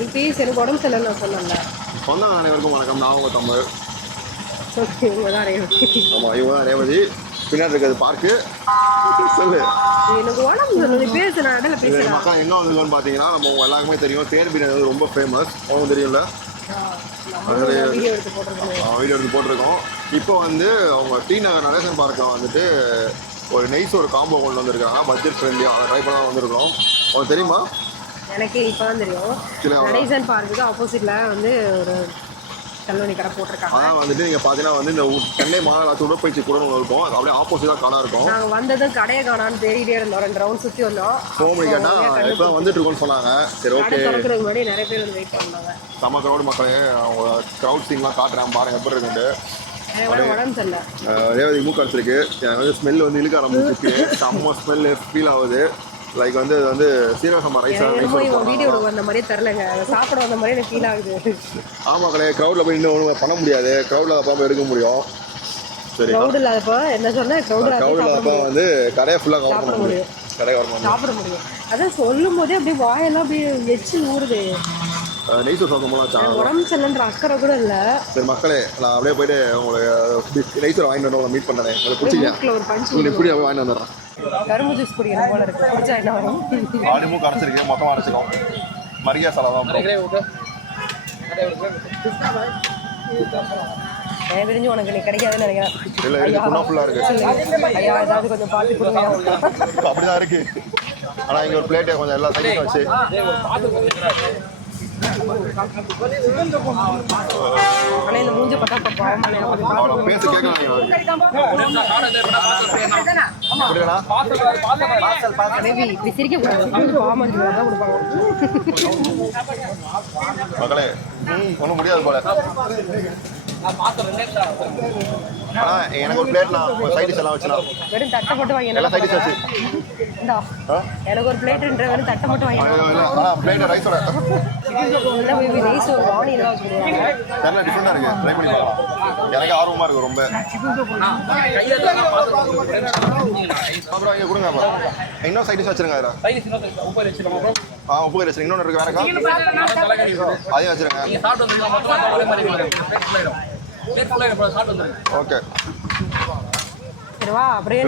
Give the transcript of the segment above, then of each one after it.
நீ பேசு, எனக்கு உடம்பு சரியில்லை நான் சொன்னேன்ல. சொன்னாங்க அனைவருக்கும் வணக்கம். நான் உங்கள் தமிழ். சொல்லு, இவங்க தான் ரேவதி. ஆமாம், இவங்க தான் ரேவதி. பின்னாடி இருக்கிறது பார்க்கு. சொல்லு. எனக்கு உடம்பு சரியில்லை, நீ பேசு, நான் இடையில பேசுகிறேன். மக்கள் என்ன வந்துருக்கோன்னு பார்த்தீங்கன்னா, நம்ம எல்லாருக்குமே தெரியும் தேன் பிரியாணி வந்து ரொம்ப ஃபேமஸ். உங்களுக்கு தெரியும்ல, வீடியோ எடுத்து போட்டிருக்கோம். வீடியோ எடுத்து போட்டிருக்கோம். இப்போ வந்து அவங்க டி நகர் நடேசன் பார்க்கில் வந்துட்டு ஒரு நைஸ் ஒரு காம்போ கொண்டு வந்திருக்காங்க. பட்ஜெட் ஃப்ரெண்ட்லியாக அதை ட்ரை பண்ண தான் வந்திருக்கோம். உங்களுக்கு தெரியுமா? எனக்கு இப்போ தான் தெரியும். நடேசன் பார்க்குக்கு ஆப்போசிட்டில் வந்து ஒரு கல்லூரி கடை போட்டிருக்காங்க. அதான் வந்துட்டு நீங்கள் பார்த்தீங்கன்னா வந்து இந்த சென்னை மாநகராட்சி உடற்பயிற்சி கூட இருக்கும். அது அப்படியே ஆப்போசிட்டாக கடை இருக்கும். நாங்கள் வந்ததும் கடையை காணான்னு தேடிட்டே இருந்தோம். 2 ரவுண்ட் சுற்றி வந்தோம். ஃபோன் கேட்டால் இப்போ வந்துட்டு இருக்கோன்னு சொன்னாங்க. சரி, ஓகே. திறக்கிறதுக்கு முன்னாடி நிறைய பேர் வந்து வெயிட் பண்ணாங்க. செம்ம க்ரௌட் மக்களே. அவங்க க்ரௌட் சீன்லாம் காட்டுறாங்க பாருங்க எப்படி இருக்குன்ட்டு. உடம்பு சரியில்லை. ரேவதி மூக்கு அடிச்சிருக்கு. எனக்கு வந்து ஸ்மெல் வந்து இழுக்க ஆரம்பிச்சிருக்கு. செம்ம ஸ்மெல் ஃபீல் ஆகுது. லைக் வந்து அது வந்து சீரகசமா ரைஸ் வீடியோ வந்த மாதிரியே தெரிலங்க. சாப்பிட வந்த மாதிரியே எனக்கு ஃபீல் ஆகுது. ஆமாங்களே, க்ரௌடில் போய் இன்னும் ஒன்றும் பண்ண முடியாது. க்ரௌடில் அப்போ எடுக்க முடியும். சரி, க்ரௌட் இல்லாதப்போ என்ன சொன்னேன், க்ரௌட் அப்போ வந்து கடையை ஃபுல்லாக கவர் பண்ண முடியும். கடை கவர் பண்ண சாப்பிட முடியும். அதான் சொல்லும் போதே அப்படியே வாயெல்லாம் அப்படியே எச்சு ஊறுது. நெய் சோறு சாப்பிடலாம். உடம்பு சரியில்லைன்ற அக்கறை கூட இல்லை. சரி மக்களே, நான் அப்படியே போயிட்டு உங்களுக்கு நெய் சோறு வாங்கிட்டு வந்து உங்களை மீட் பண்ணுறேன். பிடிச்சிங்க ஒரு பஞ்சு இப்படி அப்படியே வாங்கிட்டு வந்துடுறேன். கரும்பு ஜூஸ் குடிக்கிற போல இருக்கு. குடிச்சா என்ன வரும்? ஆடிமும் கரைச்சிருக்கு, மொத்தமாக அரைச்சிடும். மரியா சலா தான். தெரிஞ்சு உனக்கு நீ கிடைக்காதுன்னு நினைக்கிறேன். இல்லை, இது ஃபுல்லாக இருக்கு. ஐயா ஏதாவது கொஞ்சம் பார்த்து கொடுங்க. அப்படிதான் இருக்கு. ஆனால் இங்கே ஒரு பிளேட்டை கொஞ்சம் எல்லா சைடும் வச்சு ஆனா இந்த மூஞ்சி பார்த்தா பேச கேட்கலாம். இப்படி சிரிக்க கூடாது. மகளே, ஒன்றும் முடியாது போல. ஆனால் எனக்கு ஒரு பிளேட் நான் சைடிஷ் எல்லாம் வச்சுலாம். வெறும் தட்டை மட்டும் வாங்கி எல்லாம் சைடிஷ் வச்சு எனக்கு ஒரு பிளேட்ன்ற வெறும் தட்டை மட்டும் வாங்கி பிளேட் ரைஸோட ரைஸ் ஒரு வாணி எல்லாம் வச்சுருக்காங்க. நல்லா டிஃப்ரெண்டாக இருக்குது. ட்ரை பண்ணி பார்க்கலாம். எனக்கு ஆர்வமாக இருக்குது ரொம்ப. அப்புறம் இங்கே கொடுங்க. இன்னும் சைடிஷ் வச்சுருங்க. அதில் உப்பு வச்சுருங்க. இன்னொன்று இருக்குது வேறக்கா, அதையும் வச்சுருங்க. ஓகே, சரிவா. அப்படியே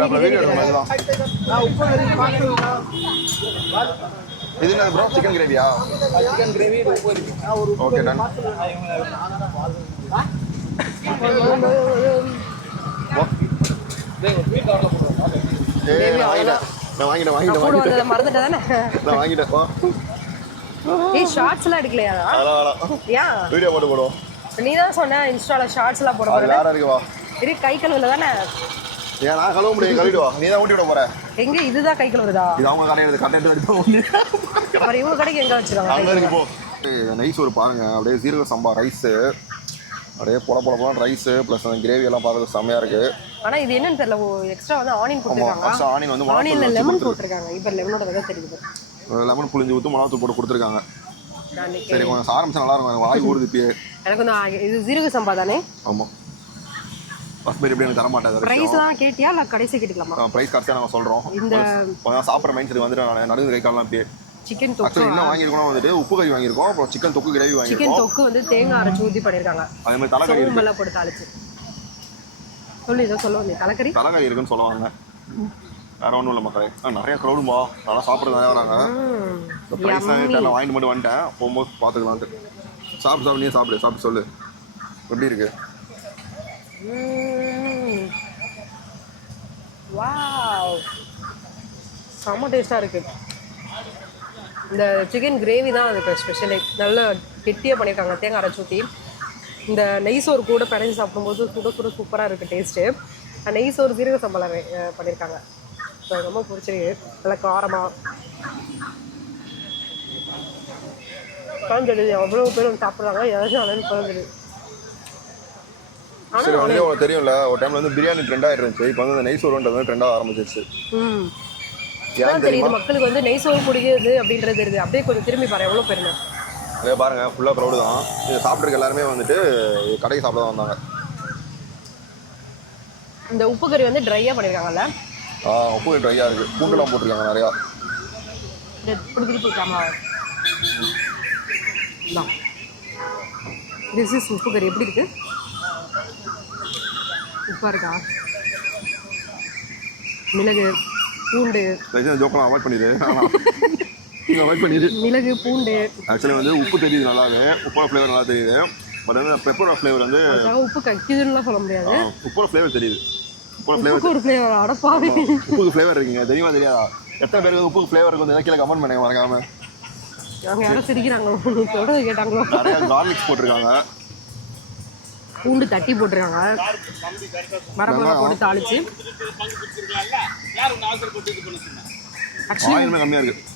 இது என்ன ப்ரோ? சிக்கன் கிரேவியா? Chicken gravy okay, done. எடுக்கலையா? வீடியோ போட்டு போடுவோம். நீ தான் சொன்ன இன்ஸ்டால ஷார்ட்ஸ் எல்லாம் போட போறேன். வேற இருக்குவா? இது கை கழுவுல தானே? ஏன் நான் கழுவ முடியும்? கழுவிடுவா. நீ தான் ஊட்டி விட போற. எங்க இதுதான் கை கழுவுறதா? இது அவங்க கடையில கண்டென்ட் அடிப்போம். அப்புறம் இவங்க கடைக்கு எங்க வச்சிருக்காங்க? அங்க இருக்கு போ. நைஸ் ஒரு பாருங்க. அப்படியே ஜீரக சம்பா ரைஸ், அப்படியே பொல ரைஸ் ப்ளஸ் அந்த கிரேவி எல்லாம் பார்க்கறது செமையா இருக்கு. ஆனா இது என்னன்னு தெரியல, எக்ஸ்ட்ரா வந்து ஆனியன் போட்டுருக்காங்க. ஆனியன் வந்து ஆனியன்ல லெமன் போட்டுருக்காங்க. இப்போ லெமனோட விதை தெரியுது. லெமன் புளிஞ்சு ஊத்து மிளகாத்தூள் போட்டு கொடுத்துருக்காங்க. சரி, கொஞ்சம் ஆரம்பிச்சா நல்லா இருக்கும். வாய் ஊறுது இப்பயே. எனக்கு வந்து இது ஜீரக சம்பா தானே? ஆமா. பஸ்மதி எப்படி தர மாட்டாங்க. பிரைஸ் தான் கேட்டியா இல்ல கடைசி கேட்டுக்கலாமா? பிரைஸ் கரெக்டா நாங்க சொல்றோம். இந்த சாப்பிட்ற மைண்ட் செட் வந்துட்டு நான் நடுவு கை கால்லாம் இப்பயே. சிக்கன் தொக்கு என்ன வாங்கியிருக்கோம் வந்துட்டு உப்பு கறி வாங்கியிருக்கோம். அப்புறம் சிக்கன் தொக்கு கிரேவி வாங்கியிருக்கோம். சிக்கன் தொக்கு வந்து தேங்காய் அரைச்சு ஊற்றி பண்ணியிருக்காங்க. அதே மாதிரி தலைக்கறி இருக்கு. போட்டு தாளிச்சு சொல்லி ஏதோ சொல்லுவாங்க. தலைக்கறி இருக்குன்னு சொல்லுவாங்க. வேற ஒன்றும் இல்லை மக்களே. நிறைய க்ரௌடுமா நல்லா சாப்பிட்றது நிறையா வராங்க. ப்ரைஸ் எல்லாம் வாங்கிட்டு மட்டும் வந்துட்டேன். போகும்போது பார்த்துக்கலான்ட்டு. சாப்பிட்டு நீ சாப்பிட்டு சொல்லு எப்படி இருக்கு. வாவ், செம்ம டேஸ்டாக இருக்குது. இந்த சிக்கன் கிரேவி தான் அதுக்கு ஸ்பெஷலே. நல்லா கெட்டியாக பண்ணியிருக்காங்க தேங்காய் அரைச்சி ஊற்றி. இந்த நெய் சோறு கூட பிணைஞ்சு சாப்பிடும்போது சுட சூப்பராக இருக்குது டேஸ்ட்டு. நெய் சோறு ஜீரக சம்பளம் பண்ணியிருக்காங்க. ஸோ ரொம்ப பிடிச்சிருக்கு. நல்லா காரமாக குழந்தைது அவ்வளோ பேர் சாப்பிட்றாங்க. ஏதாச்சும் அளவு குழந்தைது. சரி, வந்து உங்களுக்கு தெரியும்ல, ஒரு டைம்ல வந்து பிரியாணி ட்ரெண்டாக இருந்துச்சு. இப்போ வந்து நெய் சோறுன்றது வந்து ட்ரெண்டாக ஆரம்பிச்சிருச்சு. தெரியுது மக்களுக்கு வந்து நெய் சோறு பிடிக்கிறது அப்படின்றது இருக்குது. அப்படியே கொஞ்சம் திரும்பி பாரு எவ்வளோ பேருங்க. அதே பாருங்க, ஃபுல்லாக க்ரௌடு தான். இது சாப்பிட்ருக்க எல்லாருமே வந்துட்டு கடைக்கு சாப்பிட தான் வந்தாங்க. இந்த உப்பு கறி வந்து ட்ரையாக பண்ணியிருக்காங்கல்ல? உப்பு ட்ரையாக இருக்குது. பூண்டுலாம் போட்டிருக்காங்க நிறையா. இதான் திஸ் இஸ் உப்பு கறி. எப்படி இருக்கு? உப்பா இருக்கா? மிளகு பூண்டு ஜோக்கெல்லாம் அவாய்ட் பண்ணிடு. அவாய்ட் பண்ணிடு. மிளகு பூண்டு ஆக்சுவலி வந்து உப்பு தெரியுது நல்லாவே, உப்போட ஃப்ளேவர் நல்லா தெரியுது. பட் வந்து பெப்பரோட ஃப்ளேவர் வந்து உப்பு கக்கிதுன்னுலாம் சொல்ல முடியாது. உப்போட ஃப்ளேவர் தெரியுது. உப்போட ஒரு ஃப்ளேவர் அடப்பாவே. உப்புக்கு ஃப்ளேவர் இருக்குங்க, தெரியுமா தெரியாதா? எத்தனை பேருக்கு உப்புக்கு ஃப்ளேவர் இருக்கும் கீழே கமெண்ட் பண்ணுங்க மறக்காம. அவங்க யாரும் சிரிக்கிறாங்க, நீ சொல்றது கேட்டாங்களோ. நிறைய கார்லிக்ஸ் போட்டிருக்காங்க, பூண்டு தட்டி போட்டிருக்காங்க, மரமிளகா போட்டு தாளிச்சு. ஆயிரமே கம்மியாக இருக்குது.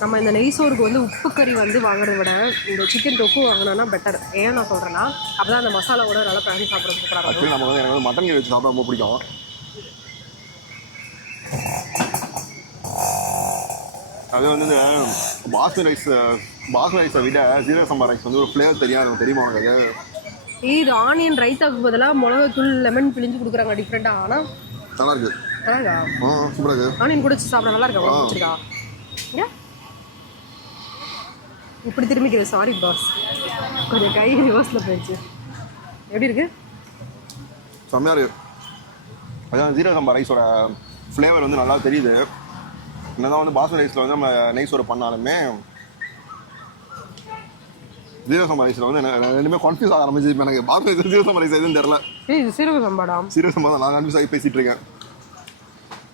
நம்ம இந்த நெய் சோறுக்கு வந்து உப்பு கறி வந்து வாங்குறத விட இந்த சிக்கன் தொக்கு வாங்கினோன்னா பெட்டர். ஏன் நான் சொல்கிறேன்னா அப்போ தான் அந்த மசாலா கூட நல்லா பிராணி சாப்பிட சூப்பராக இருக்கும். நமக்கு வந்து எனக்கு வந்து மட்டன் கறி வச்சு சாப்பிட ரொம்ப பிடிக்கும். அது வந்து இந்த பாஸ்மதி ரைஸை விட ஜீரக சம்பா ரைஸ் வந்து ஒரு ஃப்ளேவர் தெரியாது, தெரியுமா உனக்கு? இது ஆனியன் ரைத்தாக்கு பதிலாக மிளகாத்தூள் லெமன் பிழிஞ்சு கொடுக்குறாங்க டிஃப்ரெண்ட்டாக. ஆனால் நல்லா இருக்கு. சூப்பராக இருக்கு. ஆனியன் கூட சாப்பிட நல்லா இருக்கா? பிடிச்சிருக்கா? இப்படி திரும்பிக்கிறது. சாரி பாஸ், கொஞ்சம் கை ரிவர்ஸில் போயிடுச்சு. எப்படி இருக்கு? செம்மையாக இருக்கு. அதான் ஜீரக சம்பா ரைஸோட ஃப்ளேவர் வந்து நல்லா தெரியுது. என்னதான் வந்து பாஸ்மதி ரைஸில் வந்து நம்ம நெய் சோறு பண்ணாலுமே ஜீரக சம்பா ரைஸில் வந்து ரெண்டுமே கன்ஃபியூஸ் ஆக ஆரம்பிச்சு. இப்போ எனக்கு பாஸ்மதி ஜீரக சம்பா ரைஸ் எதுவும் தெரில. சீரக சம்பாடா? சீரக சம்பா தான் நான் கன்ஃபியூஸ் ஆகி பேசிகிட்டு இருக்கேன்.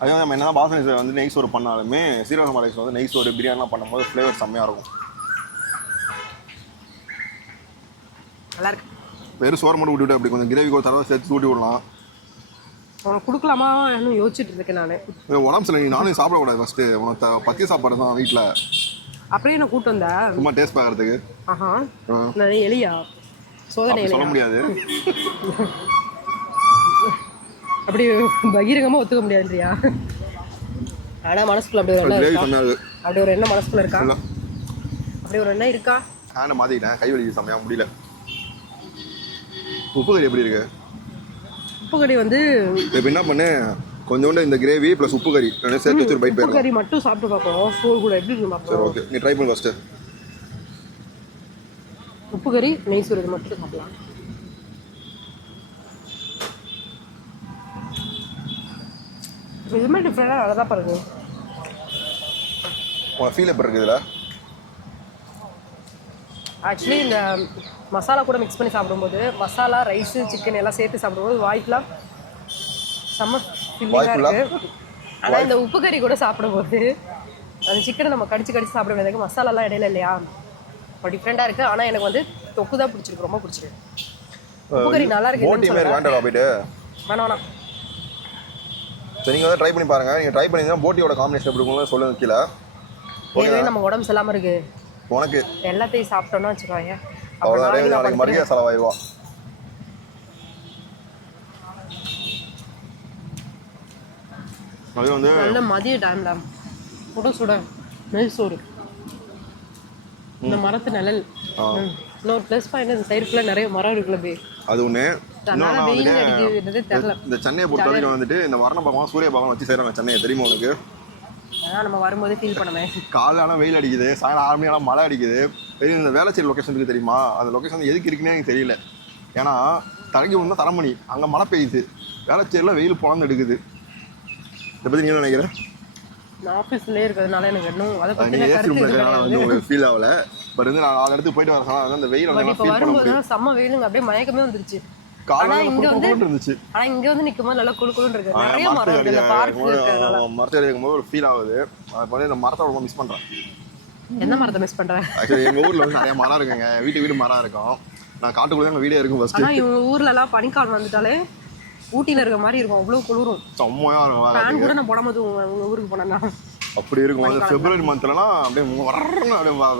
அதே நம்ம என்னதான் பாஸ்மதி ரைஸில் வந்து நெய் சோறு பண்ணாலுமே சீரக சம்பா ரைஸில் வந்து நெய் சோறு பிரியாணிலாம் பண்ணும்போது ஃப்ளேவர் செம்மையாக இருக்கும். நல்லா இருக்கு. வெறும் சோறு மட்டும் விட்டுவிட்டு அப்படி கொஞ்சம் கிரேவி கூட தடவை சேர்த்து ஊட்டி விடலாம். உனக்கு கொடுக்கலாமா யோசிச்சுட்டு இருக்கேன் நான். உடம்பு சரி, நீ நானும் சாப்பிடக்கூடாது ஃபஸ்ட்டு. உனக்கு பத்திய சாப்பாடு தான் வீட்டில். அப்படியே நான் கூட்டு வந்தேன் சும்மா டேஸ்ட் பார்க்கறதுக்கு. நான் எலியா சோதனை சொல்ல முடியாது, அப்படி பகிரங்கமாக ஒத்துக்க முடியாதுன்றியா? ஆனால் மனசுக்குள்ள அப்படி ஒரு எண்ணம் மனசுக்குள்ள இருக்கா? அப்படி ஒரு எண்ணம் இருக்கா? நான் மாற்றிக்கிட்டேன், கை வலி செம்மையாக முடியல. உப்பு கறி எப்படி இருக்கு? உப்பு கறி வந்து இப்போ என்ன பண்ணு, கொஞ்சோண்டு இந்த கிரேவி ப்ளஸ் உப்பு கறி சேர்த்து வச்சு பைட் உப்பு கறி மட்டும் சாப்பிட்டு பார்ப்போம், சோறு கூட எப்படி இருக்கு பார்ப்போம். சரி ஓகே, நீ ட்ரை பண்ணு ஃபஸ்ட்டு. உப்பு கறி நெய் சோறு இது மட்டும் சாப்பிடலாம். இதுமே டிஃப்ரெண்டாக நல்லா தான் பாருங்க. உங்கள் ஃபீல் எப்படி இருக்குது இதில்? ஆக்சுவலி இந்த மசாலா கூட மிக்ஸ் பண்ணி சாப்பிடும்போது மசாலா ரைஸு சிக்கன் எல்லாம் சேர்த்து சாப்பிடும்போது வாய்க்கெலாம் செம்ம ஃபில்லிங்காக இருக்குது. ஆனால் இந்த உப்பு கறி கூட சாப்பிடும்போது அந்த சிக்கனை நம்ம கடிச்சு சாப்பிட வேண்டியதுக்கு மசாலாலாம் இடையில இல்லையா, இப்போ டிஃப்ரெண்டாக இருக்குது. ஆனால் எனக்கு வந்து தொக்கு தான் பிடிச்சிருக்கு, ரொம்ப பிடிச்சிருக்கு. உப்பு கறி நல்லா இருக்கு. வேணாம் சரி, நீங்கள் வந்து ட்ரை பண்ணி பாருங்கள். நீங்கள் ட்ரை பண்ணிங்கன்னா போட்டியோட காம்பினேஷன் எப்படி இருக்கும்னு சொல்லுங்க கீழே. ஏற்கனவே நம்ம உடம்பு செல்லாமல் இருக்குது, உனக்கு எல்லாத்தையும் சாப்பிட்டோன்னா வச்சுக்கோங்க நாளைக்கு மறுபடியும் செலவாயிடுவா. அது வந்து நல்ல மதிய டைம்ல சுட சுட நெய் சோறு, இந்த மரத்து நிழல். இன்னொரு ப்ளஸ் பாயிண்ட், இந்த சைடு ஃபுல்லாக நிறைய மரம் இருக்குல்ல பே, அது ஒன்று. இந்த சென்னையை பொறுத்த வரைக்கும் வந்துட்டு இந்த வரண பக்கம் சூரிய பக்கம் வச்சு செய்கிறாங்க சென்னையை, தெரியுமா உனக்கு? அதான் நம்ம வரும்போது ஃபீல் பண்ணமே. காலையில வெயில் அடிக்குது, சாயங்காலம் 6 மணியெல்லாம் மழை அடிக்குது. இந்த வேளச்சேரி லொக்கேஷன் இருக்குது தெரியுமா? அந்த லொக்கேஷன் எதுக்கு இருக்குன்னே எனக்கு தெரியல. ஏன்னா தரங்கி வந்தால் தரமணி, அங்கே மழை பெய்யுது, வேளச்சேரியில் வெயில் பொழந்து எடுக்குது. இதை பற்றி நீ என்ன நினைக்கிறேன்? நான் ஆஃபீஸ்லேயே இருக்கிறதுனால எனக்கு இன்னும் அதை பற்றி வந்து உங்களுக்கு ஃபீல் ஆகலை. பட் வந்து நான் 4 இடத்துக்கு போயிட்டு வர சொன்னால் அந்த வெயில் வந்து வரும்போது செம்ம வெயிலுங்க, அப்படியே மயக்கமே வந்துருச்சு. இங்க வந்து நிக்கும்போது நல்லா குளுக்குளுன்னு இருக்கு, நிறைய மரம் இருக்கு, பார்க் இருக்குறதுனால மரத்துல இருக்கும்போது ஒரு ஃபீல் ஆகுது. அது வந்து இந்த மரத்தை ரொம்ப மிஸ் பண்றேன். என்ன மரத்தை மிஸ் பண்றேன்? ஆக்சுவலி எங்க ஊர்ல வந்து நிறைய மரம் இருக்குங்க, வீடு மரம் இருக்கும். நான் காட்டுக்குள்ள எங்க வீடே இருக்கும் ஃபர்ஸ்ட். ஆனா இவங்க ஊர்ல எல்லாம் பனிக்காலம் வந்துட்டாலே ஊட்டில இருக்க மாதிரி இருக்கும், அவ்வளவு குளிரும், செம்மையா இருக்கும். ஃபேன் கூட நான் போடும்போது உங்க ஊருக்கு போனேன்னா அப்படி இருக்கும். அந்த பிப்ரவரி மந்த்லலாம் அப்படியே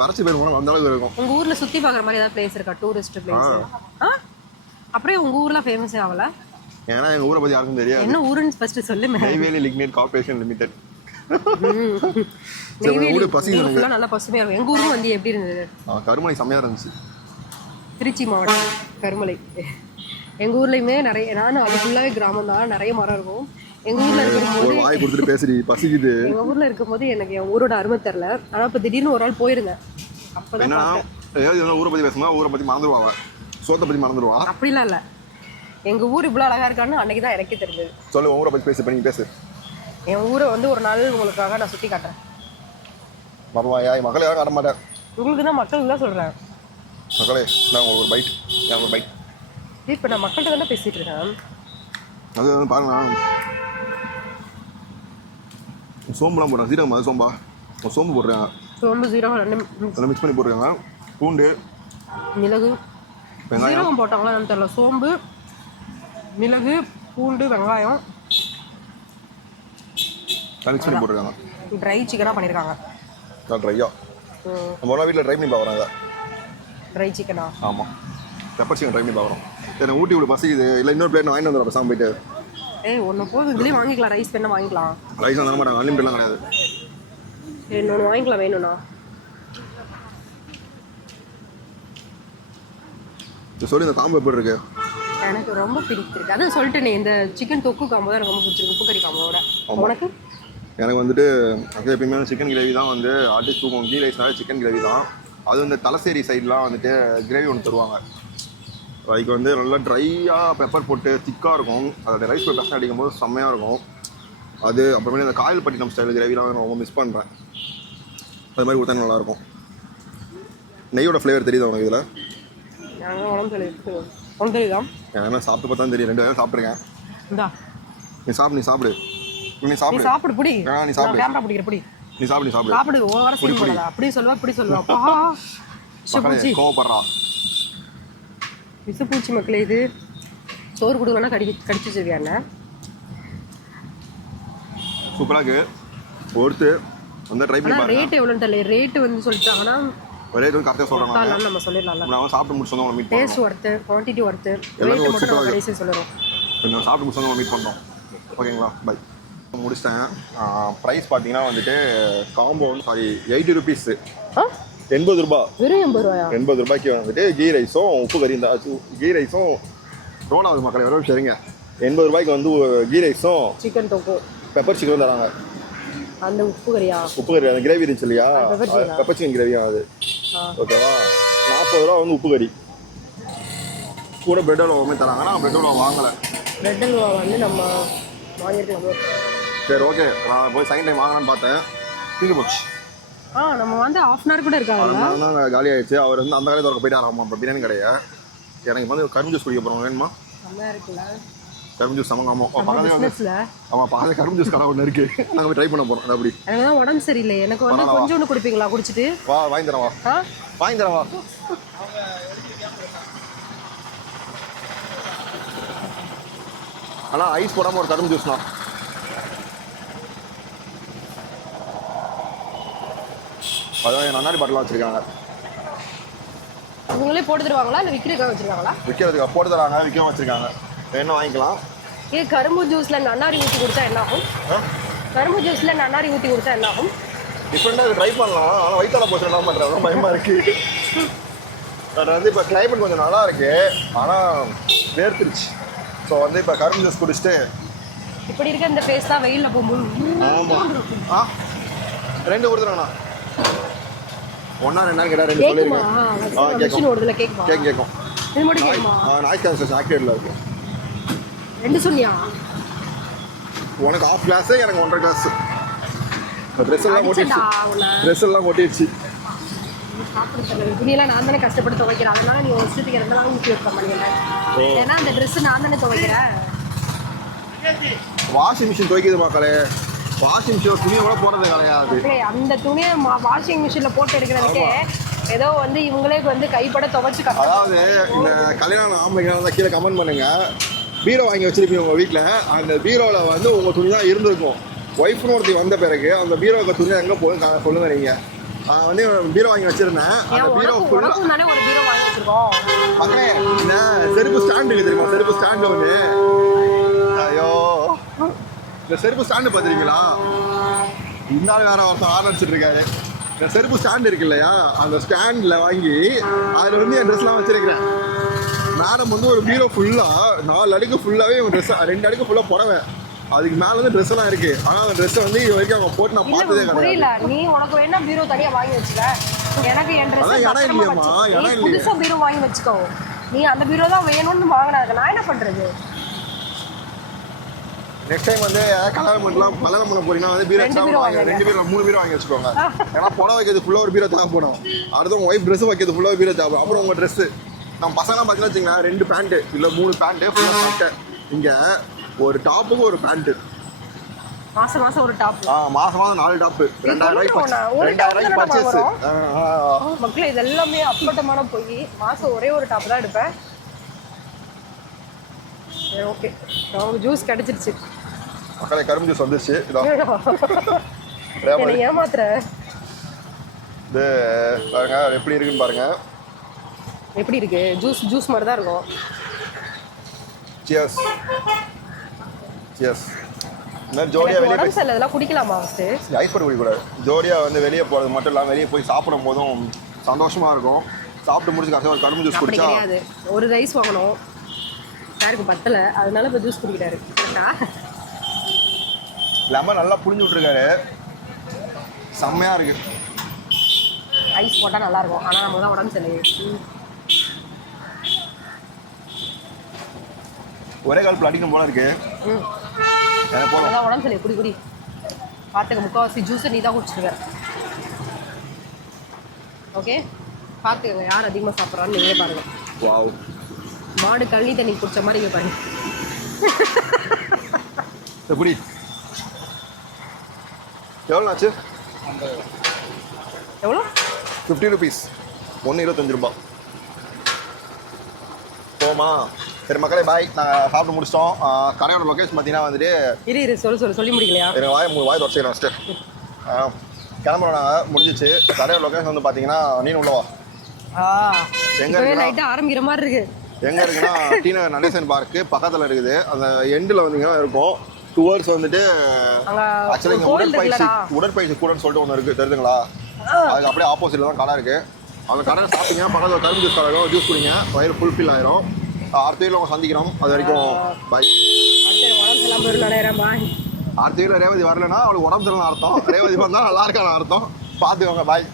வறட்சி போயிருக்கும், அந்த அளவுக்கு இருக்கும். உங்க ஊர்ல சுத்தி பாக்குற மாதிரி ஏதாவது பிளேஸ் இருக்கா, டூரிஸ்ட் பிளேஸ்? அப்படியே உங்க ஊர்ல ஃபேமஸே ஆகல? ஏன்னா எங்க ஊரை பத்தி யாருக்கும் தெரியாது. என்ன ஊருன்னு ஃபர்ஸ்ட் சொல்லு. Neyveli lignite corporation limited. Neyveli பசுமையா நல்லா பசுமையா இருக்கும். எங்க ஊரும் வந்து எப்படி இருந்தது? கருமலை செம்மையா இருந்துச்சு. திருச்சி மாவட்டம் கருமலை. எங்க ஊர்லயுமே நிறைய, நானும் அது ஃபுல்லாவே கிராமம் தான், நிறைய மரம் இருக்கும். எங்க ஊர்ல இருக்கும்போது வாய் கொடுத்துட்டு பேசுறீ, பசிக்குது. எங்க ஊர்ல இருக்கும்போது எனக்கு என் ஊரோட அருமை தெரியல. ஆனா இப்ப திடீர்னு ஒரு நாள் போயிருந்தேன், அப்பதான் ஏதாவது எதாவது ஊரை பற்றி பேசுனா ஊரை பற்றி மறந்துடுவாங்க, சோத்தை பற்றி மறந்துடுவான். அப்படிலாம் இல்லை, எங்கள் ஊர் இவ்வளோ அழகாக இருக்கான்னு அன்றைக்கி தான் எனக்கே தெரிஞ்சது. சொல்லு, ஊரை பற்றி பேசு, இப்போ நீங்கள் பேசு. என் ஊரை வந்து ஒரு நாள் உங்களுக்காக நான் சுற்றி காட்டுறேன். மறவாயா, என் மக்களை யாரும் காட்ட மாட்டேன். உங்களுக்கு தான் மக்களுக்கு தான் சொல்கிறேன். மக்களே நான் ஒரு பைட், நான் ஒரு பைட். இப்போ நான் மக்கள்கிட்ட தானே பேசிகிட்டு இருக்கேன். அது வந்து பாருங்க, சோம்புலாம் போடுறேன், சீரகம் அது சோம்பா, சோம்பு போடுறேன், சோம்பு சீரகம் ரெண்டும் மிக்ஸ் பண்ணி போடுறாங்க. பூண்டு, மிளகு, வெங்காயம், சீரகம் போட்டாங்களா எனக்கு தெரியல. சோம்பு, மிளகு, பூண்டு, வெங்காயம் மிக்ஸ் பண்ணி போட்டுருக்காங்க. ட்ரை சிக்கனாக பண்ணியிருக்காங்க. ட்ரையா நம்ம ஒரு வீட்டில் ட்ரை பண்ணி பார்க்குறாங்க. ட்ரை சிக்கனா? ஆமாம், பெப்பர் சிக்கன் ட்ரை பண்ணி பார்க்குறோம். சரி, ஊட்டி விட பசிக்குது, இல்லை இன்னொரு பிளேட் வாங்கிட்டு வந்துடுறோம் பேசாமல் போயிட்டு. ஒன்று போதும், இதுலேயே வாங்கிக்கலாம். ரைஸ் வேணா வாங்கிக்கலாம். ரைஸ் தர மாட்டாங்க, அன்லிமிட்டெலாம் கிடையாது. இன்னொன்று வாங்கிக்கலாம் வேணும்ண்ணா. சொல்லி இந்த காம்போ எப்படி இருக்கு? எனக்கு ரொம்ப பிடிச்சிருக்கு. அதான் சொல்லிட்டேனே, இந்த சிக்கன் தொக்கு காம்போ தான் எனக்கு ரொம்ப பிடிச்சிருக்கு, உப்பு கறி காம்போட. உனக்கு? எனக்கு வந்துட்டு அது எப்பயுமே சிக்கன் கிரேவி தான் வந்து ஆர்டிஸ்ட் தூக்கும். கீ ரைஸ்னால சிக்கன் கிரேவி தான். அது இந்த தலசேரி சைட்லாம் வந்துட்டு கிரேவி ஒன்று தருவாங்க. அதுக்கு வந்து நல்லா ட்ரையாக பெப்பர் போட்டு திக்காக இருக்கும். அதோட ரைஸ் பெப்பர்ஸ் அடிக்கும் போது செம்மையாக இருக்கும். அது அப்புறமேலே இந்த காயல்பட்டினம் ஸ்டைல் கிரேவிலாம் நான் ரொம்ப மிஸ் பண்ணுறேன். அது மாதிரி கொடுத்தா நல்லாயிருக்கும். நெய்யோட ஃப்ளேவர் தெரியுதா உனக்கு இதில்? உனக்கு தெரியுதா? ஏன்னா சாப்பிட்டு பார்த்தா தெரியும், 2 வேலை சாப்பிட்ருக்கேன். இந்தா நீ சாப்பிடு, நீ சாப்பிடு, நீ சாப்பிடு, சாப்பிடு, புடி. நீ சாப்பிடு, கேமரா பிடிக்கிற புடி, நீ சாப்பிடு, நீ சாப்பிடு, சாப்பிடு. ஓவரா சீன் பண்ணாத. அப்படியே சொல்லுவா, இப்படி சொல்லுவா. பூச்சி கோவப்படுறா விசு பூச்சி மக்களே. இது சோறு கொடுக்கலன்னா கடிச்சு வச்சிருக்கியா? சூப்பராக இருக்கு. ஒருத்து வந்து ட்ரை பண்ணி பாருங்க. ரேட் எவ்வளோன்னு தெரியல. ரேட் வந்து சொல்லிட்டாங்கன்னா ரேட் வந்து கரெக்டாக சொல்கிறேன். நம்ம சொல்லிடலாம். நான் சாப்பிட்டு முடிச்சோம் உங்களை meet taste worth, quantity worth, rate மட்டும் நம்ம கடைசி சொல்லுறோம். நான் சாப்பிட்டு முடிச்சோம் உங்களை மீட் பண்ணுறோம். ஓகேங்களா? பை. முடிச்சிட்டேன். ப்ரைஸ் பார்த்தீங்கன்னா வந்துட்டு காம்போ வந்து 80 ருபீஸு, 80 ரூபா. வெறும் 80 ரூபாயா? 80 ரூபாய்க்கு வந்துட்டு கீ ரைஸும் உப்பு கறி. இந்த கீ ரைஸும் ரோல் ஆகுது மக்களை, வெறும் சரிங்க. 80 ரூபாய்க்கு வந்து கீ ரைஸும் சிக்கன் தொக்கு, பெப்பர் சிக்கனும் தராங்க. அந்த உப்பு கறியா? உப்பு கறி அந்த கிரேவி இருந்துச்சு இல்லையா, பெப்பர் சிக்கன் கிரேவியும் அது. ஓகேவா? 40 ரூபா வந்து உப்பு கறி. கூட பிரெட் அல்வாவுமே தராங்க. நான் பிரெட் அல்வா வாங்கலை. பிரெட் அல்வா வந்து நம்ம வாங்கியிருக்கலாமோ? சரி, ஓகே. நான் போய் செகண்ட் டைம் வாங்கலான்னு பார்த்தேன், தீர்ந்து போச்சு. நம்ம வந்து ½ அன் ஹவர் கூட இருக்காங்க. நாங்கள் காலி ஆயிடுச்சு. அவர் வந்து அந்த கடையை திறக்க போயிட்டாராமா. இப்போ பிரியாணி கடையை. எனக்கு வந்து கரும்பு ஜூஸ் குடிக்க போகிறோம். வேணுமா? செம்மையாக இருக்குல்ல கரும்பு ஜூஸ்? ஆமாம், ஆமாம், பக்கத்தில். ஆமாம், பக்கத்தில் கரும்பு ஜூஸ் கடை ஒன்று இருக்குது. நாங்கள் போய் ட்ரை பண்ண போகிறோம். அப்படி எனக்கு தான் உடம்பு சரியில்லை. எனக்கு வந்து கொஞ்சோண்டு குடிப்பீங்களா? குடிச்சிட்டு வா, வாங்கி தரேன், வா, வாங்கி தரேன், வா. ஆனால் ஐஸ் போடாமல் ஒரு கரும்பு ஜூஸ்ண்ணா. அதான் என் நன்னாரி பாட்டிலாம் வச்சுருக்காங்க. இவங்களே போட்டு தருவாங்களா இல்லை விற்கிறதுக்காக வச்சுருக்காங்களா? விற்கிறதுக்கு போட்டு தராங்க, விற்கவும் வச்சுருக்காங்க. என்ன வாங்கிக்கலாம். கரும்பு ஜூஸில் நன்னாரி ஊற்றி கொடுத்தா என்ன ஆகும்? கரும்பு ஜூஸில் நன்னாரி ஊற்றி கொடுத்தா என்ன ஆகும்? டிஃப்ரெண்டாக ட்ரை பண்ணலாம். ஆனால் வயிற்றால போச்சு என்ன பண்ணுறேன், பயமாக இருக்குது. பட் வந்து இப்போ கிளைமேட் கொஞ்சம் நல்லா இருக்குது, ஆனால் வேர்த்துருச்சு. ஸோ வந்து இப்போ கரும்பு ஜூஸ் குடிச்சிட்டு இப்படி இருக்க இந்த ஃபேஸ் தான் வெயிலில் போகும்போது. ஆமாம். 2 கொடுத்துருங்கண்ணா. 1 2 கேட்டா 2 சொல்லிருக்கேன். கேட்கும், கேட்கும். இது மட்டும் கேட்குமா? நாய்ஸ் கேன்சலேஷன் ஆக்டிவேட்டில் இருக்கு. 2 சொன்னியா? உனக்கு ½ கிளாஸு, எனக்கு 1.5 கிளாஸ். ட்ரெஸ் எல்லாம் ஒட்டிடுச்சு, ட்ரெஸ் எல்லாம் ஒட்டிடுச்சு. துணியெல்லாம் நான் தானே கஷ்டப்பட்டு துவைக்கிறேன். அதனால நீ ஒரு வருஷத்துக்கு 2 நாள் ஊற்றி வைக்க மாட்டேங்க. ஏன்னா அந்த ட்ரெஸ் நான் தானே துவைக்கிறேன். வாஷிங் மிஷின் துவைக்குது மக்களே. வாஷிங் மிஷின் துணியை கூட போடுறது கிடையாது. அந்த துணியை வாஷிங் மிஷினில் போட்டு எடுக்கிறதுக்கே ஏதோ வந்து இவங்களே வந்து கைப்பட துவைச்சு. அதாவது இந்த கல்யாணம் ஆம்பளைங்க தான் கீழே கமெண்ட் பண்ணுங்க. பீரோ வாங்கி வச்சிருப்பீங்க உங்கள் வீட்டில். அந்த பீரோவில் வந்து உங்கள் துணி தான் இருந்திருக்கும். ஒய்ஃப்னு ஒருத்தி வந்த பிறகு அந்த பீரோவுக்கு துணி எங்கே போகுது சொல்லுங்க. நீங்கள் நான் வந்து பீரோ வாங்கி வச்சிருந்தேன். அந்த பீரோ ஃபுல்லாக தானே ஒரு பீரோ வாங்கி வச்சிருக்கோம். மக்களே, இந்த செருப்பு ஸ்டாண்டு இருக்குது தெரியுமா? செருப்பு ஸ்டாண்டு ஒன்று. ஐயோ, இந்த செருப்பு ஸ்டாண்டு பார்த்துருக்கீங்களா? இந்தாலும் வேற ஒருத்தர் ஆர்டர் அடிச்சுட்டு இருக்காரு. இந்த செருப்பு ஸ்டாண்டு இருக்கு இல்லையா, அந்த ஸ்டாண்டில் வாங்கி அதில் வந்து என் ட்ரெஸ்லாம் வச்சிருக்கிறேன். மேடம் வந்து ஒரு பீரோ ஃபுல்லாக 4 அடுக்கு ஃபுல்லாகவே இவங்க ட்ரெஸ், 2 அடுக்கு ஃபுல்லாக புடவை, அதுக்கு மேலே வந்து ட்ரெஸ் எல்லாம் இருக்கு. ஆனால் அந்த ட்ரெஸ்ஸை வந்து இது வரைக்கும் அவங்க போட்டு நான் பார்த்ததே கிடையாது. நீ உனக்கு வேணா பீரோ தனியாக வாங்கி வச்சுக்க. எனக்கு என் அதான் இடம் ட்ரெஸ் இல்லையம்மா, இடம் இல்லையே. புதுசா பீரோ வாங்கி வச்சுக்கோ. நீ அந்த பீரோ தான் வேணும்னு வாங்கினாங்க, நான் என்ன பண்றது? நெக்ஸ்ட் டைம் வந்து கல்யாணம் பண்ண போறீங்கன்னா வந்து பீரோ ரெண்டு பீரோ வாங்க, 2 பீரோ 3 பீரோ வாங்கி வச்சுக்கோங்க. ஏன்னா புடவை வைக்கிறது ஃபுல்லாக ஒரு பீரோ தான் போடும். அடுத்து உங்கள் ஒய்ஃப் ட்ரெஸ் வைக்கிறது ஃபுல்லாக பீரோ தேவை. அப்புறம் உங்கள் ட்ரெஸ்ஸு நம்ம பசங்களாம் பார்த்தீங்கன்னா வச்சுங்களேன் 2 பேண்ட்டு இல்லை 3 பேண்ட்டு ஃபுல்லாக சட்டை. இங்கே ஒரு டாப்புக்கு ஒரு பேண்ட்டு. மாசம் மாசம் ஒரு டாப். மாதம் 4 டாப்பு 2000 பர்ச்சேஸ். மக்களே இது எல்லாமே அப்பட்டமான போய் மாசம் ஒரே ஒரு டாப் தான் எடுப்பேன். சரி ஓகே, நமக்கு ஜூஸ் கிடைச்சிருச்சு. மக்களே கரும்பு ஜூஸ் வந்துருச்சு. என்னை ஏமாத்துற. இது பாருங்க எப்படி இருக்குன்னு பாருங்க. எப்படி இருக்கு? ஜூஸ் மாதிரி தான் இருக்கும். Cheers cheers. இந்த ஜோடியாக வெளியே உடம்பு சரியில்லை, இதெல்லாம் குடிக்கலாமா ஃபர்ஸ்ட்? ஐஸ் போட்டு குடிக்கக்கூடாது. ஜோடியாக வந்து வெளியே போகிறது மட்டும் இல்லாமல் வெளியே போய் சாப்பிடும் போதும் சந்தோஷமாக இருக்கும். சாப்பிட்டு முடிச்சு கடைசியாக ஒரு கரும்பு ஜூஸ் அப்படி குடிச்சா. கிடையாது, ஒரு ரைஸ் வாங்கணும், யாருக்கு பத்தலை, அதனால இப்போ ஜூஸ் குடிக்கிறாரு. லெமன் நல்லா புளிஞ்சு விட்ருக்காரு, செம்மையாக இருக்குது. ஐஸ் போட்டால் நல்லாயிருக்கும், ஆனால் நம்ம தான் உடம்பு சரியில்லை. ஒரே கால் அடிக்கணும் போல இருக்கு. எனக்கு போதும். அதான் உடம்பு சரியில்லை, குடி பார்த்துக்க. முக்கால்வாசி ஜூஸை நீ தான் குடிச்சிருக்க. ஓகே, பார்த்துக்கங்க யார் அதிகமாக சாப்பிட்றான்னு நீங்களே பாருங்க. வாவ், மாடு கழனி தண்ணி குடிச்ச மாதிரி இங்கே பாருங்க. எப்படி எவ்வளோ ஆச்சு? எவ்வளோ? 50 ருபீஸ். 1 25 ரூபா. போமா. சரி மக்களே பாய். நாங்கள் சாப்பிட்டு முடிச்சிட்டோம். கடையோட லொக்கேஷன் பார்த்தீங்கன்னா வந்துட்டு இரு சொல்லி முடிக்கலையா? எனக்கு வாய் தொடச்சிக்கிறேன் ஃபஸ்ட்டு. கிளம்புறோம் நாங்கள், முடிஞ்சிச்சு. கடையோட லொக்கேஷன் வந்து பார்த்தீங்கன்னா நீன் உள்ளவா எங்கே இருக்கு? லைட்டாக ஆரம்பிக்கிற மாதிரி இருக்கு. எங்கே இருக்குன்னா டீன நடேசன் பார்க்கு பக்கத்தில் இருக்குது. அந்த எண்டில் வந்தீங்கன்னா இருக்கும். டுவர்ட்ஸ் வந்துட்டு ஆக்சுவலி இங்கே உடற்பயிற்சி கூடன்னு சொல்லிட்டு ஒன்று இருக்குது, தெரியுதுங்களா? அதுக்கு அப்படியே ஆப்போசிட்டில் தான் கடை இருக்குது. அந்த கடையில் சாப்பிட்டீங்க, பக்கத்தில் கரும்பு ஜூஸ் கடை, ஜூஸ் குடிங்க, வயிறு ஃபுல்ஃபில் ஆயிரும். அடுத்த வீட்டில் உங்க சந்திக்கிறோம். அது வரைக்கும் பாய். அடுத்த வீட்டில் ரேவதி வரலன்னா அவளுக்கு உடம்பு சரியில்லைன்னு அர்த்தம். ரேவதி வந்தால் நல்லா இருக்கான்னு அர்த்தம். பார்த்துக்கோங்க. பாய்.